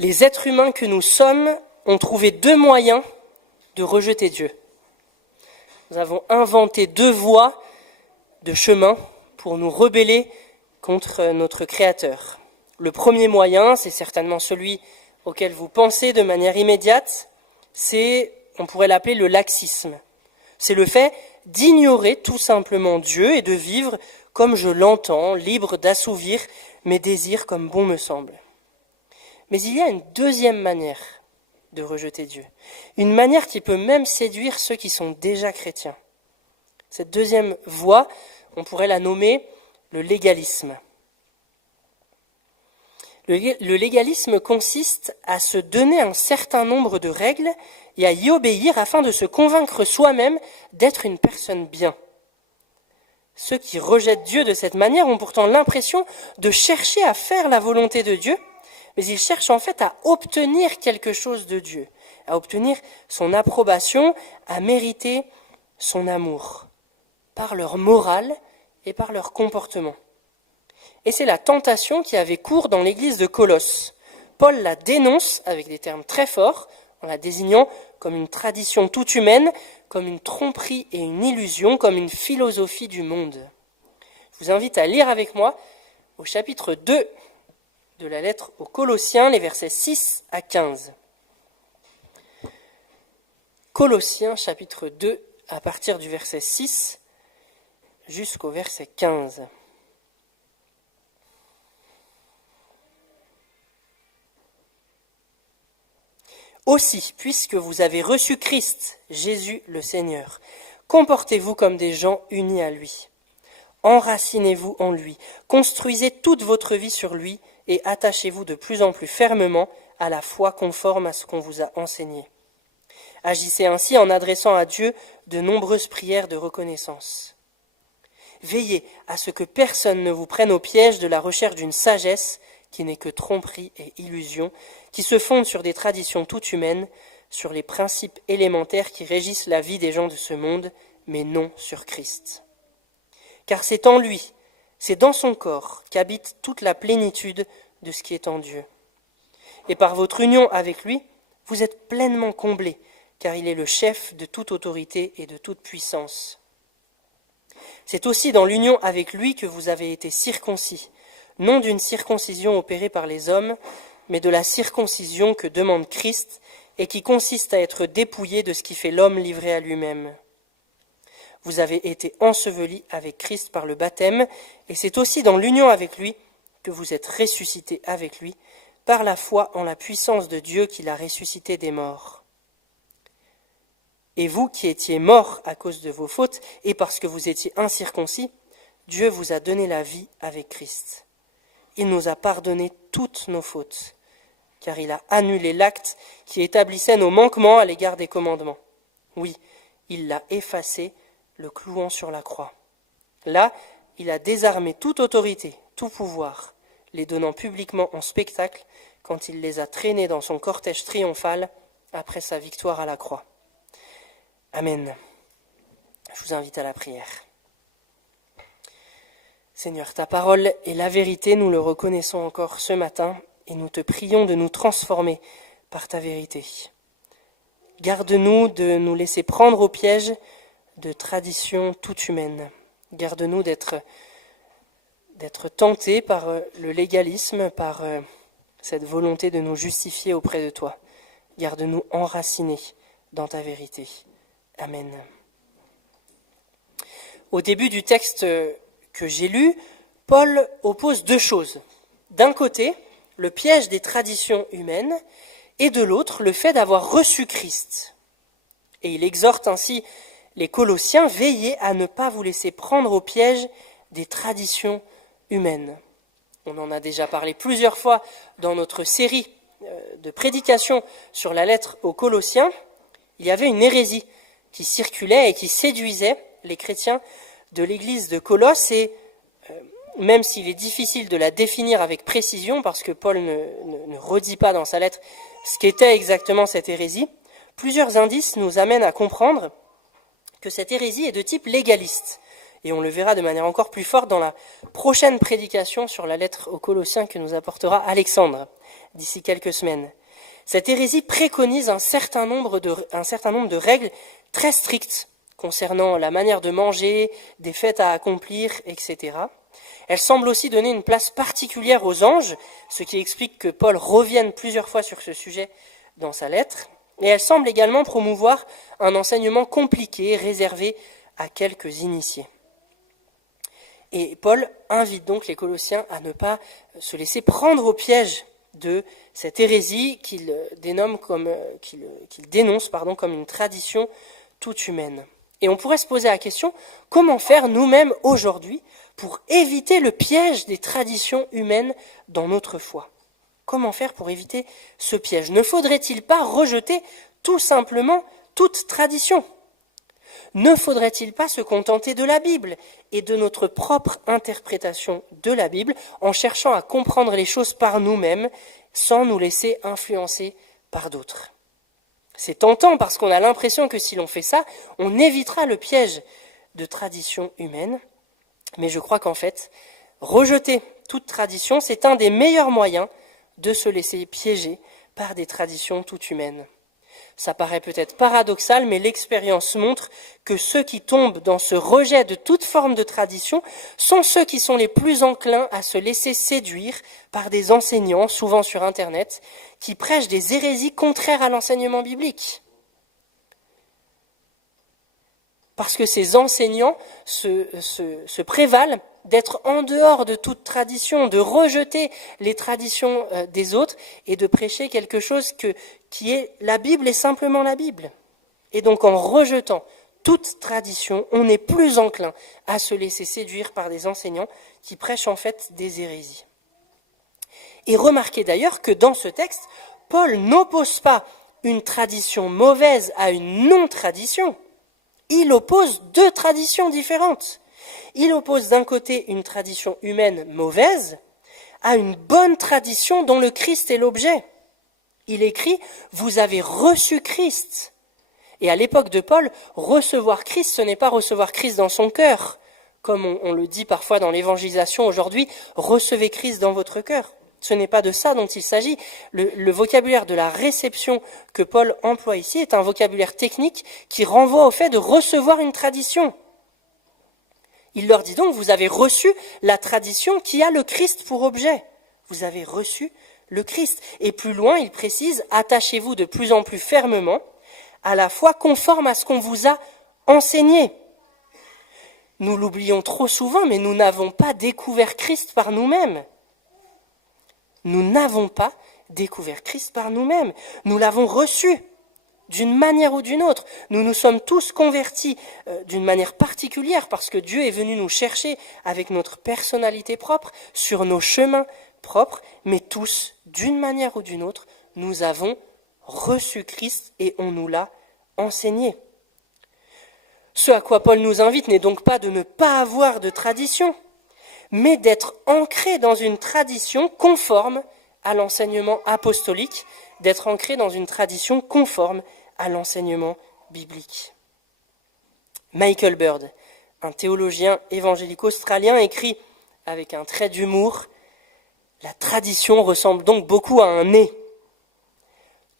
les êtres humains que nous sommes ont trouvé deux moyens de rejeter Dieu. Nous avons inventé deux voies de chemin pour nous rebeller contre notre Créateur. Le premier moyen, c'est certainement celui auquel vous pensez de manière immédiate, on pourrait l'appeler le laxisme. C'est le fait d'ignorer tout simplement Dieu et de vivre comme je l'entends, libre d'assouvir mes désirs comme bon me semble. Mais il y a une deuxième manière de rejeter Dieu, une manière qui peut même séduire ceux qui sont déjà chrétiens. Cette deuxième voie, on pourrait la nommer le légalisme. Le légalisme consiste à se donner un certain nombre de règles et à y obéir afin de se convaincre soi-même d'être une personne bien. Ceux qui rejettent Dieu de cette manière ont pourtant l'impression de chercher à faire la volonté de Dieu, mais ils cherchent en fait à obtenir quelque chose de Dieu, à obtenir son approbation, à mériter son amour, par leur morale et par leur comportement. Et c'est la tentation qui avait cours dans l'église de Colosse. Paul la dénonce avec des termes très forts, en la désignant comme une tradition toute humaine, comme une tromperie et une illusion, comme une philosophie du monde. Je vous invite à lire avec moi au chapitre 2 de la lettre aux Colossiens, les versets 6 à 15. Colossiens, chapitre 2, à partir du verset 6 jusqu'au verset 15. Aussi, puisque vous avez reçu Christ, Jésus le Seigneur, comportez-vous comme des gens unis à lui. Enracinez-vous en lui, construisez toute votre vie sur lui et attachez-vous de plus en plus fermement à la foi conforme à ce qu'on vous a enseigné. Agissez ainsi en adressant à Dieu de nombreuses prières de reconnaissance. Veillez à ce que personne ne vous prenne au piège de la recherche d'une sagesse qui n'est que tromperie et illusion, qui se fonde sur des traditions toutes humaines, sur les principes élémentaires qui régissent la vie des gens de ce monde, mais non sur Christ. Car c'est en lui, c'est dans son corps qu'habite toute la plénitude de ce qui est en Dieu. Et par votre union avec lui, vous êtes pleinement comblés, car il est le chef de toute autorité et de toute puissance. C'est aussi dans l'union avec lui que vous avez été circoncis, non d'une circoncision opérée par les hommes, mais de la circoncision que demande Christ et qui consiste à être dépouillé de ce qui fait l'homme livré à lui-même. Vous avez été ensevelis avec Christ par le baptême, et c'est aussi dans l'union avec lui que vous êtes ressuscités avec lui, par la foi en la puissance de Dieu qui l'a ressuscité des morts. Et vous qui étiez morts à cause de vos fautes, et parce que vous étiez incirconcis, Dieu vous a donné la vie avec Christ. Il nous a pardonné toutes nos fautes, car il a annulé l'acte qui établissait nos manquements à l'égard des commandements. Oui, il l'a effacé, le clouant sur la croix. Là, il a désarmé toute autorité, tout pouvoir, les donnant publiquement en spectacle quand il les a traînés dans son cortège triomphal après sa victoire à la croix. Amen. Je vous invite à la prière. Seigneur, ta parole est la vérité, nous le reconnaissons encore ce matin, et nous te prions de nous transformer par ta vérité. Garde-nous de nous laisser prendre au piège de traditions toutes humaines. Garde-nous d'être tentés par le légalisme, par cette volonté de nous justifier auprès de toi. Garde-nous enracinés dans ta vérité. Amen. Au début du texte que j'ai lu, Paul oppose deux choses. D'un côté, le piège des traditions humaines, et de l'autre, le fait d'avoir reçu Christ. Et il exhorte ainsi les Colossiens, veillez à ne pas vous laisser prendre au piège des traditions humaines. On en a déjà parlé plusieurs fois dans notre série de prédications sur la lettre aux Colossiens. Il y avait une hérésie qui circulait et qui séduisait les chrétiens de l'église de Colosse, et même s'il est difficile de la définir avec précision, parce que Paul ne redit pas dans sa lettre ce qu'était exactement cette hérésie, plusieurs indices nous amènent à comprendre que cette hérésie est de type légaliste. Et on le verra de manière encore plus forte dans la prochaine prédication sur la lettre aux Colossiens que nous apportera Alexandre d'ici quelques semaines. Cette hérésie préconise un certain nombre de règles très strictes concernant la manière de manger, des fêtes à accomplir, etc. Elle semble aussi donner une place particulière aux anges, ce qui explique que Paul revienne plusieurs fois sur ce sujet dans sa lettre. Et elle semble également promouvoir un enseignement compliqué, réservé à quelques initiés. Et Paul invite donc les Colossiens à ne pas se laisser prendre au piège de cette hérésie qu'il dénonce comme une tradition toute humaine. Et on pourrait se poser la question, comment faire nous-mêmes aujourd'hui pour éviter le piège des traditions humaines dans notre foi ? Comment faire pour éviter ce piège ? Ne faudrait-il pas rejeter tout simplement toute tradition ? Ne faudrait-il pas se contenter de la Bible et de notre propre interprétation de la Bible en cherchant à comprendre les choses par nous-mêmes sans nous laisser influencer par d'autres ? C'est tentant parce qu'on a l'impression que si l'on fait ça, on évitera le piège de tradition humaine. Mais je crois qu'en fait, rejeter toute tradition, c'est un des meilleurs moyens de se laisser piéger par des traditions toutes humaines. Ça paraît peut-être paradoxal, mais l'expérience montre que ceux qui tombent dans ce rejet de toute forme de tradition sont ceux qui sont les plus enclins à se laisser séduire par des enseignants, souvent sur Internet, qui prêchent des hérésies contraires à l'enseignement biblique. Parce que ces enseignants se prévalent d'être en dehors de toute tradition, de rejeter les traditions des autres et de prêcher quelque chose qui est la Bible et simplement la Bible. Et donc en rejetant toute tradition, on est plus enclin à se laisser séduire par des enseignants qui prêchent en fait des hérésies. Et remarquez d'ailleurs que dans ce texte, Paul n'oppose pas une tradition mauvaise à une non-tradition. Il oppose deux traditions différentes. Il oppose d'un côté une tradition humaine mauvaise à une bonne tradition dont le Christ est l'objet. Il écrit « Vous avez reçu Christ ». Et à l'époque de Paul, recevoir Christ, ce n'est pas recevoir Christ dans son cœur. Comme on le dit parfois dans l'évangélisation aujourd'hui, « Recevez Christ dans votre cœur ». Ce n'est pas de ça dont il s'agit. Le vocabulaire de la réception que Paul emploie ici est un vocabulaire technique qui renvoie au fait de recevoir une tradition. Il leur dit donc, vous avez reçu la tradition qui a le Christ pour objet. Vous avez reçu le Christ. Et plus loin, il précise, attachez-vous de plus en plus fermement, à la fois conforme à ce qu'on vous a enseigné. Nous l'oublions trop souvent, mais nous n'avons pas découvert Christ par nous-mêmes. Nous n'avons pas découvert Christ par nous-mêmes. Nous l'avons reçu d'une manière ou d'une autre. Nous nous sommes tous convertis d'une manière particulière parce que Dieu est venu nous chercher avec notre personnalité propre, sur nos chemins propres, mais tous, d'une manière ou d'une autre, nous avons reçu Christ et on nous l'a enseigné. Ce à quoi Paul nous invite n'est donc pas de ne pas avoir de tradition, mais d'être ancré dans une tradition conforme à l'enseignement apostolique, d'être ancré dans une tradition conforme à l'enseignement biblique. Michael Bird, un théologien évangélique australien, écrit avec un trait d'humour « La tradition ressemble donc beaucoup à un nez.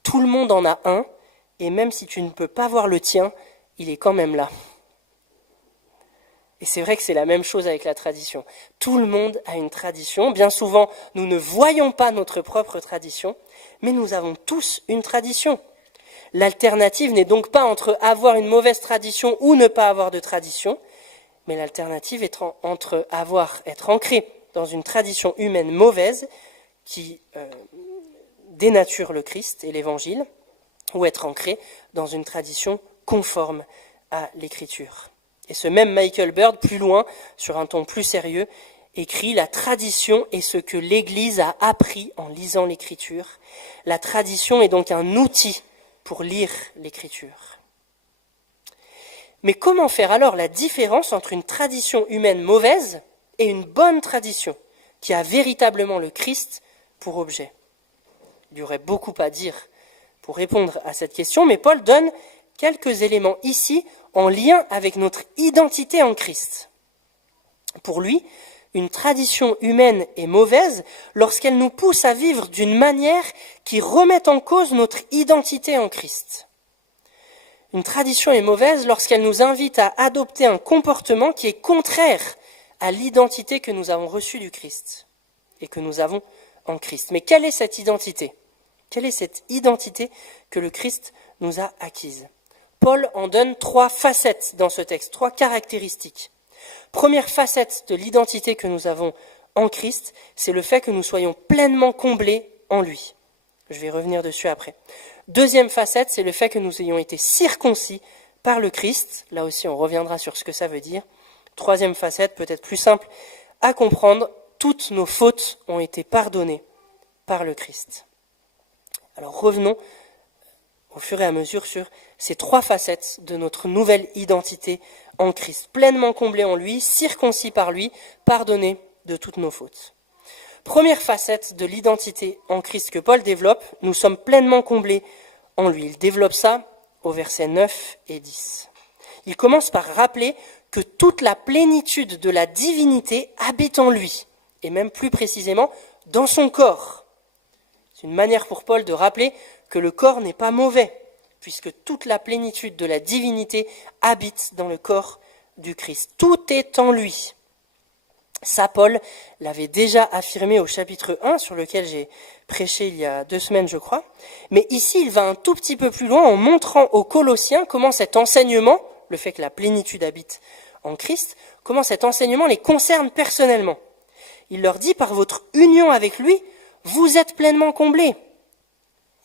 Tout le monde en a un, et même si tu ne peux pas voir le tien, il est quand même là. » Et c'est vrai que c'est la même chose avec la tradition. Tout le monde a une tradition. Bien souvent, nous ne voyons pas notre propre tradition, mais nous avons tous une tradition. L'alternative n'est donc pas entre avoir une mauvaise tradition ou ne pas avoir de tradition, mais l'alternative est entre être ancré dans une tradition humaine mauvaise qui dénature le Christ et l'Évangile, ou être ancré dans une tradition conforme à l'Écriture. Et ce même Michael Bird, plus loin, sur un ton plus sérieux, écrit « La tradition est ce que l'Église a appris en lisant l'Écriture. La tradition est donc un outil pour lire l'Écriture. » Mais comment faire alors la différence entre une tradition humaine mauvaise et une bonne tradition qui a véritablement le Christ pour objet ? Il y aurait beaucoup à dire pour répondre à cette question, mais Paul donne quelques éléments ici en lien avec notre identité en Christ. Pour lui, une tradition humaine est mauvaise lorsqu'elle nous pousse à vivre d'une manière qui remette en cause notre identité en Christ. Une tradition est mauvaise lorsqu'elle nous invite à adopter un comportement qui est contraire à l'identité que nous avons reçue du Christ et que nous avons en Christ. Mais quelle est cette identité ? Quelle est cette identité que le Christ nous a acquise ? Paul en donne 3 facettes dans ce texte, 3 caractéristiques. Première facette de l'identité que nous avons en Christ, c'est le fait que nous soyons pleinement comblés en lui. Je vais revenir dessus après. Deuxième facette, c'est le fait que nous ayons été circoncis par le Christ. Là aussi, on reviendra sur ce que ça veut dire. Troisième facette, peut-être plus simple à comprendre, toutes nos fautes ont été pardonnées par le Christ. Alors revenons au fur et à mesure sur ces 3 facettes de notre nouvelle identité en Christ. Pleinement comblés en lui, circoncis par lui, pardonnés de toutes nos fautes. Première facette de l'identité en Christ que Paul développe, nous sommes pleinement comblés en lui. Il développe ça au verset 9 et 10. Il commence par rappeler que toute la plénitude de la divinité habite en lui, et même plus précisément dans son corps. C'est une manière pour Paul de rappeler que le corps n'est pas mauvais, puisque toute la plénitude de la divinité habite dans le corps du Christ. Tout est en lui. Ça, Paul l'avait déjà affirmé au chapitre 1, sur lequel j'ai prêché il y a 2 semaines, je crois. Mais ici, il va un tout petit peu plus loin en montrant aux Colossiens comment cet enseignement, le fait que la plénitude habite en Christ, comment cet enseignement les concerne personnellement. Il leur dit, par votre union avec lui, vous êtes pleinement comblés.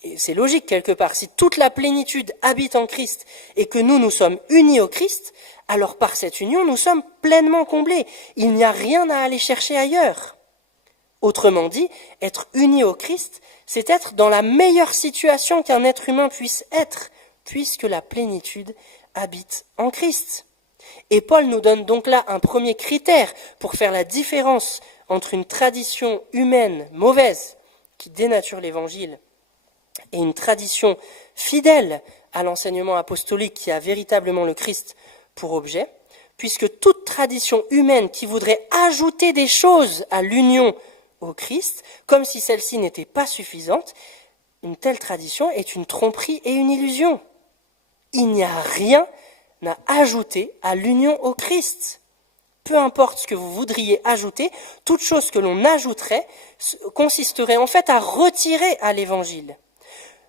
Et c'est logique quelque part. Si toute la plénitude habite en Christ et que nous sommes unis au Christ, alors par cette union, nous sommes pleinement comblés. Il n'y a rien à aller chercher ailleurs. Autrement dit, être unis au Christ, c'est être dans la meilleure situation qu'un être humain puisse être, puisque la plénitude habite en Christ. Et Paul nous donne donc là un premier critère pour faire la différence entre une tradition humaine mauvaise qui dénature l'Évangile et une tradition fidèle à l'enseignement apostolique qui a véritablement le Christ pour objet, puisque toute tradition humaine qui voudrait ajouter des choses à l'union au Christ, comme si celle-ci n'était pas suffisante, une telle tradition est une tromperie et une illusion. Il n'y a rien à ajouter à l'union au Christ. Peu importe ce que vous voudriez ajouter, toute chose que l'on ajouterait consisterait en fait à retirer à l'Évangile,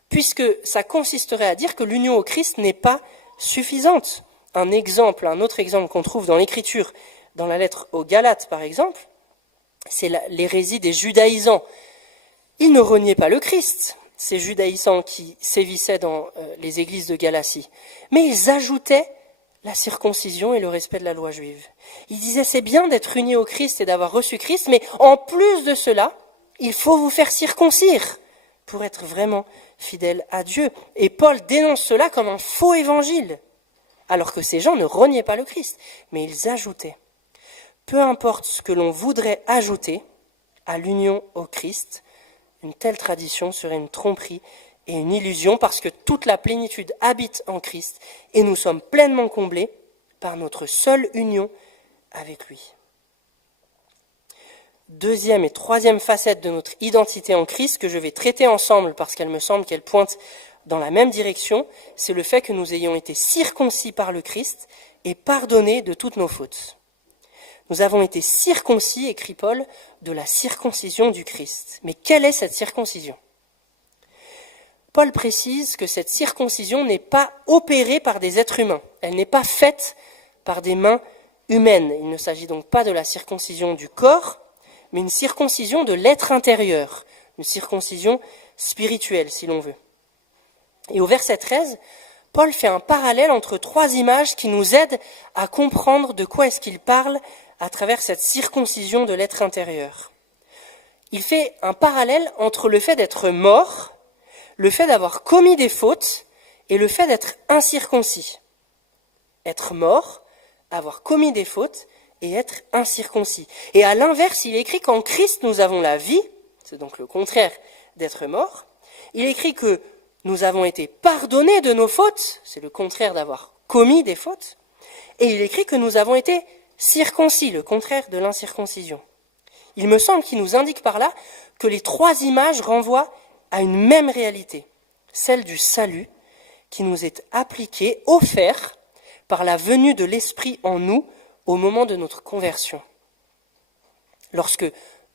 puisque ça consisterait à dire que l'union au Christ n'est pas suffisante. Un autre exemple qu'on trouve dans l'Écriture, dans la lettre aux Galates par exemple, c'est l'hérésie des judaïsants. Ils ne reniaient pas le Christ, ces judaïsants qui sévissaient dans les églises de Galatie, mais ils ajoutaient la circoncision et le respect de la loi juive. Ils disaient c'est bien d'être unis au Christ et d'avoir reçu Christ, mais en plus de cela, il faut vous faire circoncire pour être vraiment fidèle à Dieu. Et Paul dénonce cela comme un faux évangile, alors que ces gens ne reniaient pas le Christ, mais ils ajoutaient. Peu importe ce que l'on voudrait ajouter à l'union au Christ, une telle tradition serait une tromperie et une illusion, parce que toute la plénitude habite en Christ et nous sommes pleinement comblés par notre seule union avec lui. Deuxième et troisième facette de notre identité en Christ que je vais traiter ensemble parce qu'elle me semble qu'elle pointe dans la même direction, c'est le fait que nous ayons été circoncis par le Christ et pardonnés de toutes nos fautes. Nous avons été circoncis, écrit Paul, de la circoncision du Christ. Mais quelle est cette circoncision ? Paul précise que cette circoncision n'est pas opérée par des êtres humains. Elle n'est pas faite par des mains humaines. Il ne s'agit donc pas de la circoncision du corps, mais une circoncision de l'être intérieur, une circoncision spirituelle, si l'on veut. Et au verset 13, Paul fait un parallèle entre 3 images qui nous aident à comprendre de quoi est-ce qu'il parle à travers cette circoncision de l'être intérieur. Il fait un parallèle entre le fait d'être mort, le fait d'avoir commis des fautes et le fait d'être incirconcis. Être mort, avoir commis des fautes et être incirconcis. Et à l'inverse, il écrit qu'en Christ nous avons la vie, c'est donc le contraire d'être mort. Il écrit que nous avons été pardonnés de nos fautes, c'est le contraire d'avoir commis des fautes. Et il écrit que nous avons été circoncis, le contraire de l'incirconcision. Il me semble qu'il nous indique par là que les 3 images renvoient à une même réalité, celle du salut qui nous est appliqué, offert par la venue de l'Esprit en nous au moment de notre conversion. Lorsque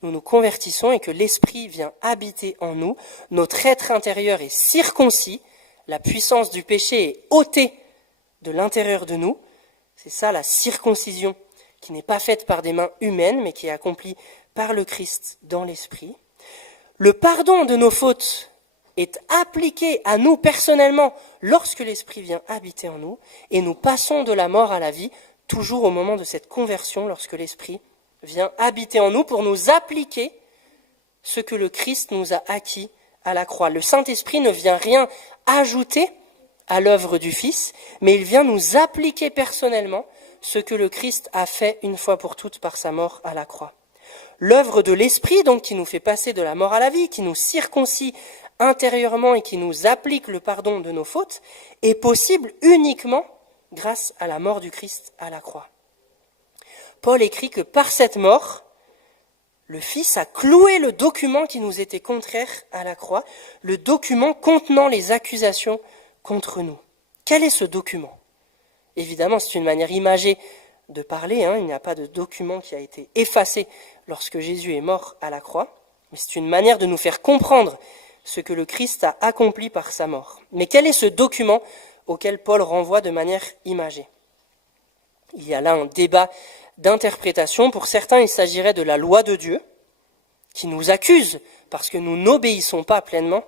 nous nous convertissons et que l'Esprit vient habiter en nous, notre être intérieur est circoncis, la puissance du péché est ôtée de l'intérieur de nous. C'est ça la circoncision, qui n'est pas faite par des mains humaines, mais qui est accomplie par le Christ dans l'Esprit. Le pardon de nos fautes est appliqué à nous personnellement lorsque l'Esprit vient habiter en nous, et nous passons de la mort à la vie, toujours au moment de cette conversion, lorsque l'Esprit vient habiter en nous pour nous appliquer ce que le Christ nous a acquis à la croix. Le Saint-Esprit ne vient rien ajouter à l'œuvre du Fils, mais il vient nous appliquer personnellement ce que le Christ a fait une fois pour toutes par sa mort à la croix. L'œuvre de l'Esprit, donc, qui nous fait passer de la mort à la vie, qui nous circoncie intérieurement et qui nous applique le pardon de nos fautes, est possible uniquement grâce à la mort du Christ à la croix. Paul écrit que par cette mort, le Fils a cloué le document qui nous était contraire à la croix, le document contenant les accusations contre nous. Quel est ce document ? Évidemment, c'est une manière imagée de parler, il n'y a pas de document qui a été effacé lorsque Jésus est mort à la croix, mais c'est une manière de nous faire comprendre ce que le Christ a accompli par sa mort. Mais quel est ce document auquel Paul renvoie de manière imagée ? Il y a là un débat d'interprétation. Pour certains, il s'agirait de la loi de Dieu, qui nous accuse parce que nous n'obéissons pas pleinement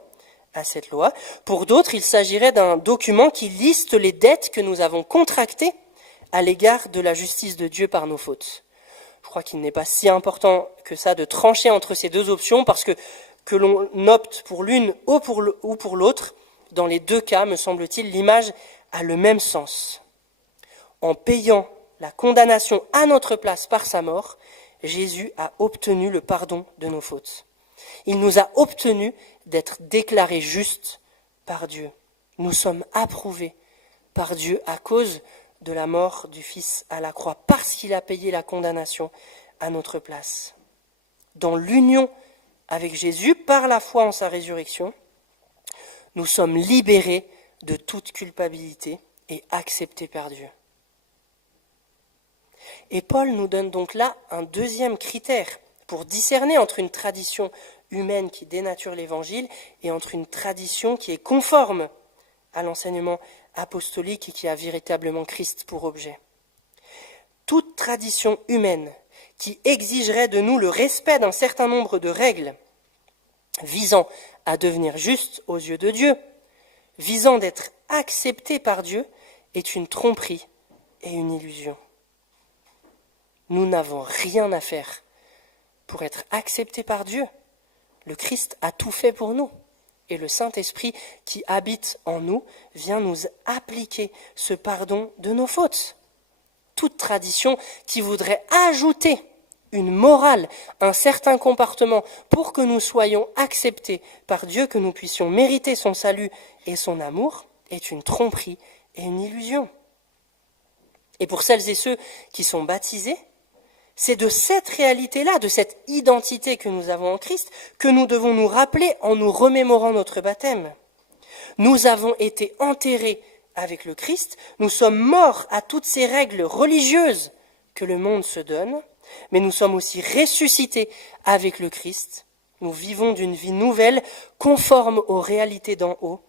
à cette loi. Pour d'autres, il s'agirait d'un document qui liste les dettes que nous avons contractées à l'égard de la justice de Dieu par nos fautes. Je crois qu'il n'est pas si important que ça de trancher entre ces 2 options, parce que l'on opte pour l'une ou pour l'autre, dans les 2 cas, me semble-t-il, l'image a le même sens. En payant la condamnation à notre place par sa mort, Jésus a obtenu le pardon de nos fautes. Il nous a obtenu d'être déclarés justes par Dieu. Nous sommes approuvés par Dieu à cause de la mort du Fils à la croix, parce qu'il a payé la condamnation à notre place. Dans l'union avec Jésus, par la foi en sa résurrection, nous sommes libérés de toute culpabilité et acceptés par Dieu. Et Paul nous donne donc là un 2e critère pour discerner entre une tradition humaine qui dénature l'Évangile et entre une tradition qui est conforme à l'enseignement apostolique et qui a véritablement Christ pour objet. Toute tradition humaine qui exigerait de nous le respect d'un certain nombre de règles visant à devenir juste aux yeux de Dieu, visant d'être accepté par Dieu, est une tromperie et une illusion. Nous n'avons rien à faire pour être acceptés par Dieu. Le Christ a tout fait pour nous. Et le Saint-Esprit qui habite en nous vient nous appliquer ce pardon de nos fautes. Toute tradition qui voudrait ajouter une morale, un certain comportement pour que nous soyons acceptés par Dieu, que nous puissions mériter son salut et son amour, est une tromperie et une illusion. Et pour celles et ceux qui sont baptisés, c'est de cette réalité-là, de cette identité que nous avons en Christ, que nous devons nous rappeler en nous remémorant notre baptême. Nous avons été enterrés avec le Christ, nous sommes morts à toutes ces règles religieuses que le monde se donne, mais nous sommes aussi ressuscités avec le Christ. Nous vivons d'une vie nouvelle, conforme aux réalités d'en haut,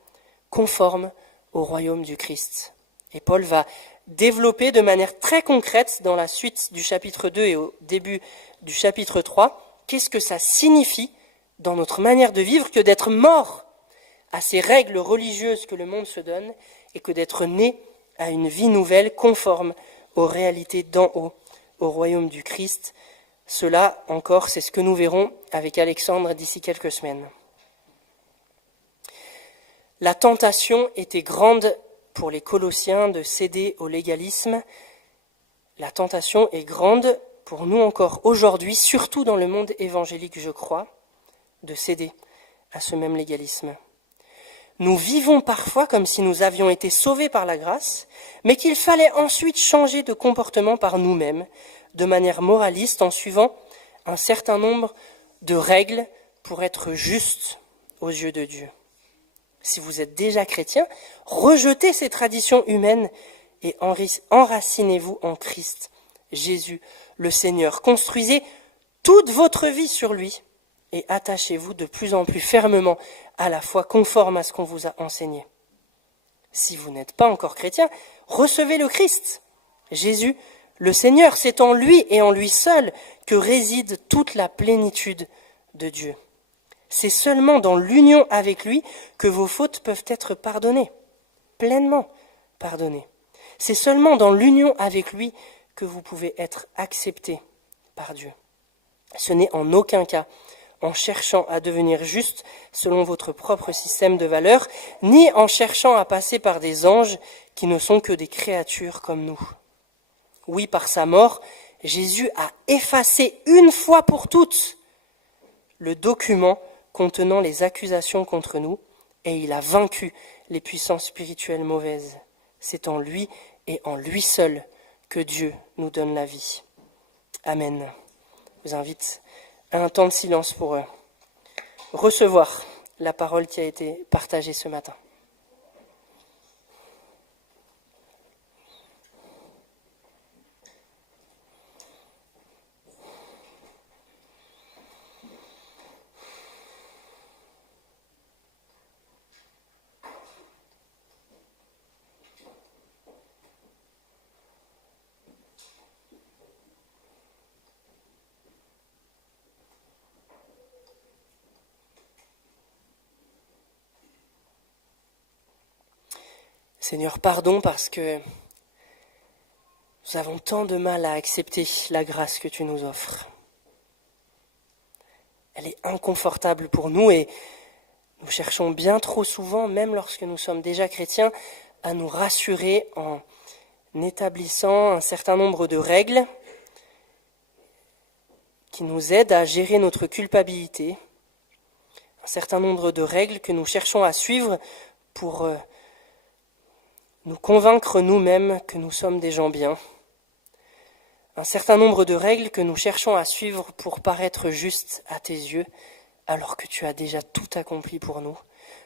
conforme au royaume du Christ. Et Paul va développer de manière très concrète dans la suite du chapitre 2 et au début du chapitre 3, qu'est-ce que ça signifie dans notre manière de vivre que d'être mort à ces règles religieuses que le monde se donne et que d'être né à une vie nouvelle conforme aux réalités d'en haut, au royaume du Christ. Cela encore, c'est ce que nous verrons avec Alexandre d'ici quelques semaines. La tentation était grande pour les Colossiens de céder au légalisme. La tentation est grande pour nous encore aujourd'hui, surtout dans le monde évangélique, je crois, de céder à ce même légalisme. Nous vivons parfois comme si nous avions été sauvés par la grâce, mais qu'il fallait ensuite changer de comportement par nous-mêmes, de manière moraliste, en suivant un certain nombre de règles pour être justes aux yeux de Dieu. Si vous êtes déjà chrétien, rejetez ces traditions humaines et enracinez-vous en Christ, Jésus, le Seigneur. Construisez toute votre vie sur lui et attachez-vous de plus en plus fermement à la foi conforme à ce qu'on vous a enseigné. Si vous n'êtes pas encore chrétien, recevez le Christ, Jésus, le Seigneur. C'est en lui et en lui seul que réside toute la plénitude de Dieu. C'est seulement dans l'union avec lui que vos fautes peuvent être pardonnées, pleinement pardonnées. C'est seulement dans l'union avec lui que vous pouvez être accepté par Dieu. Ce n'est en aucun cas en cherchant à devenir juste selon votre propre système de valeurs, ni en cherchant à passer par des anges qui ne sont que des créatures comme nous. Oui, par sa mort, Jésus a effacé une fois pour toutes le document contenant les accusations contre nous, et il a vaincu les puissances spirituelles mauvaises. C'est en lui et en lui seul que Dieu nous donne la vie. Amen. Je vous invite à un temps de silence pour recevoir la parole qui a été partagée ce matin. Seigneur, pardon parce que nous avons tant de mal à accepter la grâce que tu nous offres. Elle est inconfortable pour nous et nous cherchons bien trop souvent, même lorsque nous sommes déjà chrétiens, à nous rassurer en établissant un certain nombre de règles qui nous aident à gérer notre culpabilité, un certain nombre de règles que nous cherchons à suivre pour nous convaincre nous-mêmes que nous sommes des gens bien. Un certain nombre de règles que nous cherchons à suivre pour paraître justes à tes yeux, alors que tu as déjà tout accompli pour nous,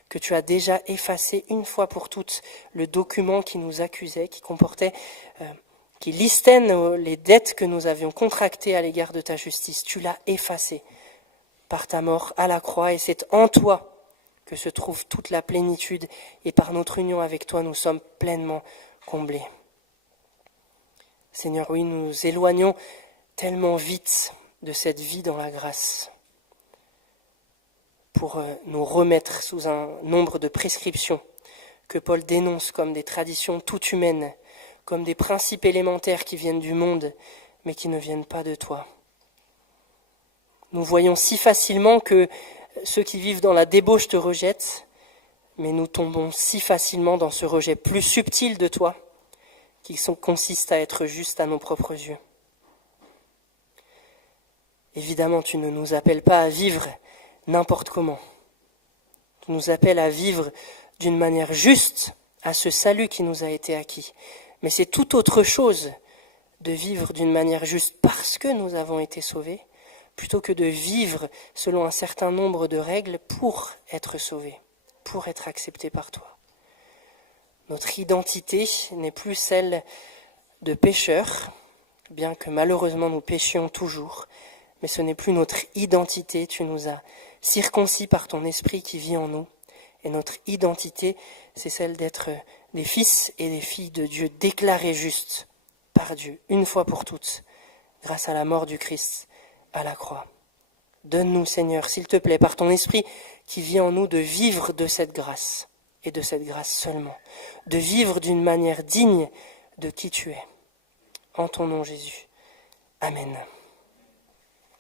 que tu as déjà effacé une fois pour toutes le document qui nous accusait, qui listait les dettes que nous avions contractées à l'égard de ta justice. Tu l'as effacé par ta mort à la croix, et c'est en toi que se trouve toute la plénitude, et par notre union avec toi, nous sommes pleinement comblés. Seigneur, oui, nous nous éloignons tellement vite de cette vie dans la grâce pour nous remettre sous un nombre de prescriptions que Paul dénonce comme des traditions toutes humaines, comme des principes élémentaires qui viennent du monde, mais qui ne viennent pas de toi. Nous voyons si facilement que ceux qui vivent dans la débauche te rejettent, mais nous tombons si facilement dans ce rejet plus subtil de toi, qui consiste à être juste à nos propres yeux. Évidemment, tu ne nous appelles pas à vivre n'importe comment. Tu nous appelles à vivre d'une manière juste à ce salut qui nous a été acquis. Mais c'est tout autre chose de vivre d'une manière juste parce que nous avons été sauvés, plutôt que de vivre selon un certain nombre de règles pour être sauvés, pour être acceptés par toi. Notre identité n'est plus celle de pécheurs, bien que malheureusement nous péchions toujours, mais ce n'est plus notre identité. Tu nous as circoncis par ton esprit qui vit en nous, et notre identité, c'est celle d'être des fils et des filles de Dieu, déclarés justes par Dieu, une fois pour toutes, grâce à la mort du Christ à la croix. Donne-nous, Seigneur, s'il te plaît, par ton esprit qui vit en nous, de vivre de cette grâce, et de cette grâce seulement, de vivre d'une manière digne de qui tu es. En ton nom, Jésus. Amen.